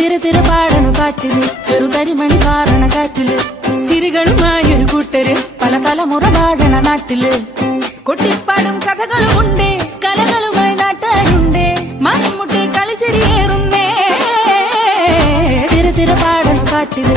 തിര തിര പാടണ പാട്ടില് ചെറുകരിമണി പാറണ കാറ്റില് ചിരികളുമായൊരു കൂട്ടര് പല തലമുറ പാടണ നാട്ടില് കൊട്ടിപ്പാടും കഥകളുമുണ്ടേ കലകളുമായി നാട്ടുകാരുണ്ടേ മരം മുട്ടി കളിച്ചെരിയേറുന്നേ തിര തിര പാടണ പാട്ടില്